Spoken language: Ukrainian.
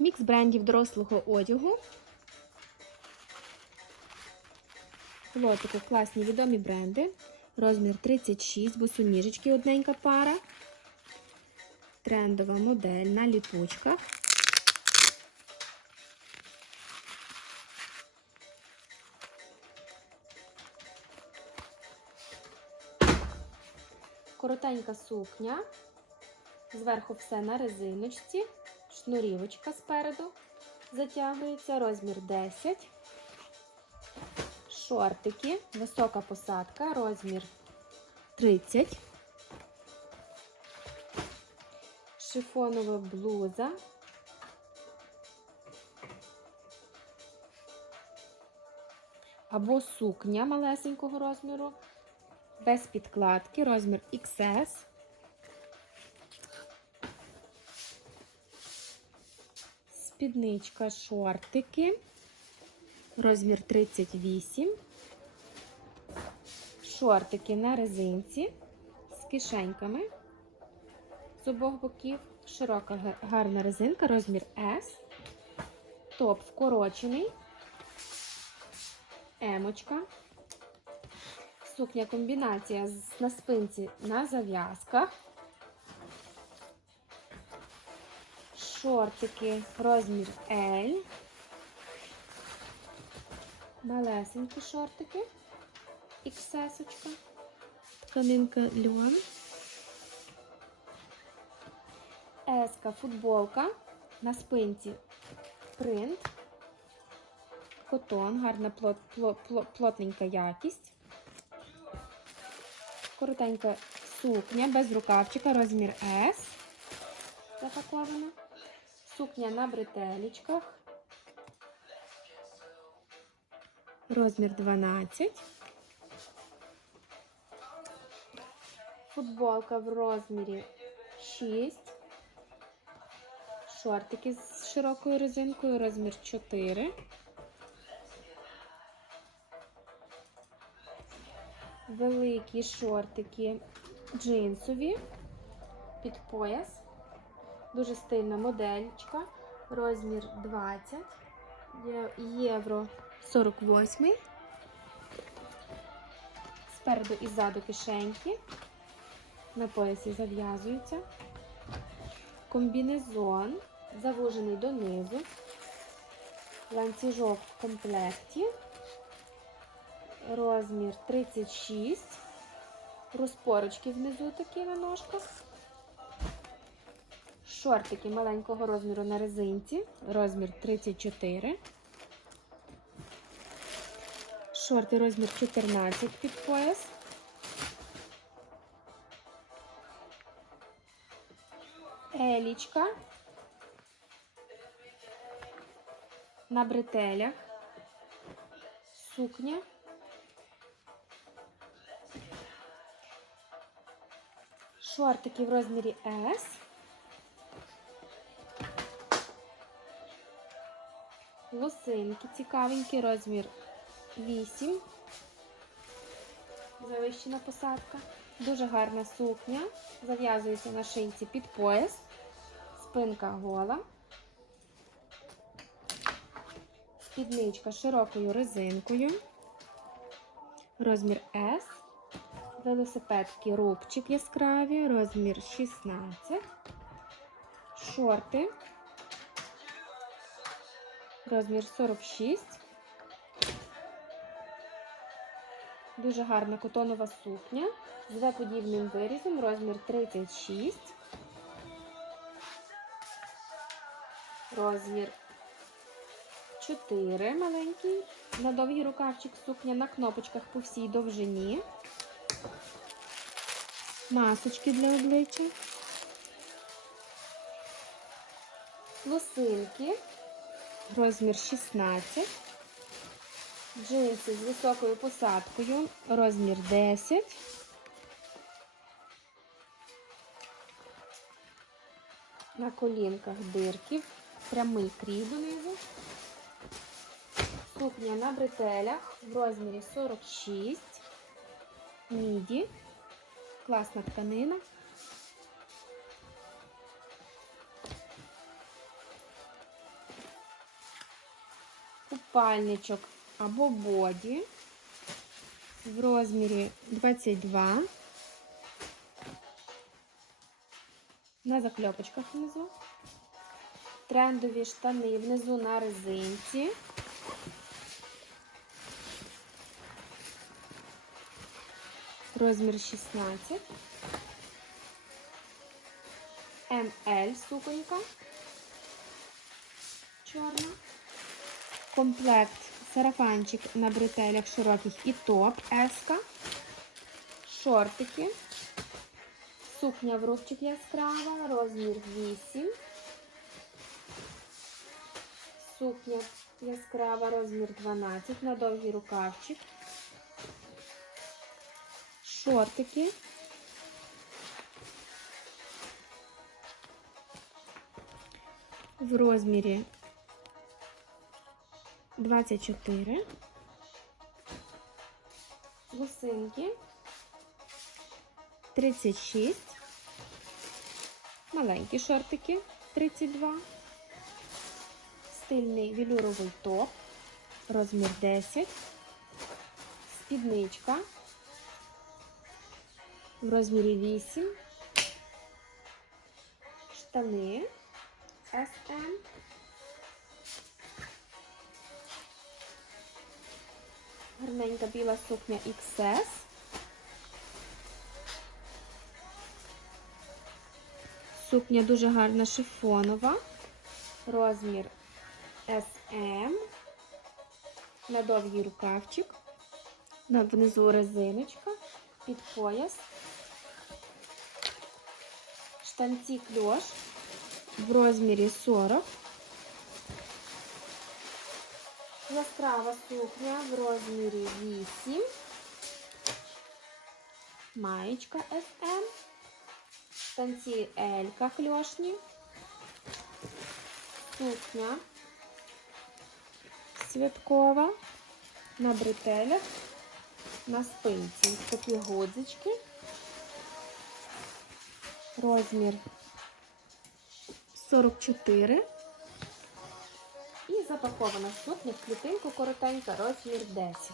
Мікс брендів дорослого одягу. Лотику класні відомі бренди. Розмір 36, босоніжечки одненька пара. Трендова модель на ліпучках. Коротенька сукня. Зверху все на резиночці. Шнурівочка спереду затягується. Розмір 10. Шортики. Висока посадка. Розмір 30. Шифонова блуза. Або сукня малесенького розміру. Без підкладки. Розмір XS. Спідничка, шортики. Розмір 38. Шортики на резинці з кишеньками з обох боків. Широка гарна резинка, розмір S. Топ вкорочений. Емочка. Сукня комбінація на спинці на зав'язках. Шортики розмір L. Малесенькі шортики. XS. -очка. Тканинка льон. Еска футболка. На спинці принт. Котон, гарна плот, плот, плот, плотненька якість. Коротенька сукня без рукавчика, розмір S. Запакована. Сукня на бретелечках. Розмір 12. Футболка в розмірі 6. Шортики з широкою резинкою, розмір 4. Великі шортики джинсові під пояс. Дуже стильна модельчка. Розмір 20. Євро 48. Спереду і ззаду кишеньки. На поясі зав'язуються. Комбінезон завужений донизу. Ланцюжок в комплекті. Розмір 36. Розпорочки внизу такі на ножках. Шортики маленького розміру на резинці. Розмір 34. Шорти розмір 14 під пояс. Елічка. На бретелях. Сукня. Шортики в розмірі S. Лосинки цікавенький, розмір 8. Завищена посадка. Дуже гарна сукня. Зав'язується на шийці під пояс. Спинка гола. Спідничка широкою резинкою. Розмір S. Велосипедки рубчик яскраві, розмір 16. Шорти. Розмір 46. Дуже гарна котонова сукня з V-подібним вирізом, розмір 36. Розмір 4 маленький. На довгий рукавчик сукня на кнопочках по всій довжині. Масочки для обличчя. Лосинки. Розмір 16. Джинси з високою посадкою. Розмір 10. На колінках дирків. Прямий крій донизу. Сукня на бретелях в розмірі 46. Міді. Класна тканина. Купальничок або боді в розмірі 22. На закльопочках внизу. Трендові штани внизу на резинці. Розмір 16. МЛ суконька. Чорна. Комплект сарафанчик на бретелях широких і топ еска. Шортики. Сукня в рубчик яскрава, розмір 8. Сукня яскрава, розмір 12 на довгий рукавчик. Шортики. В розмірі 24. Гусинки 36. Маленькі шортики 32. Стильний велюровий топ. Розмір 10. Спідничка в розмірі 8. Штани SM. Гарненька біла сукня XS. Сукня дуже гарна шифонова. Розмір SM. На довгий рукавчик. Внизу резиночка. Під пояс. Штанці кльош в розмірі 40. Яскрава сукня в розмірі 8. Маєчка SM. Штанці Елька кльошні. Сукня святкова на бретелях, на спинці. Такі гудзички. Розмір 44. Запакована Тут в клітинку коротенька, розмір 10.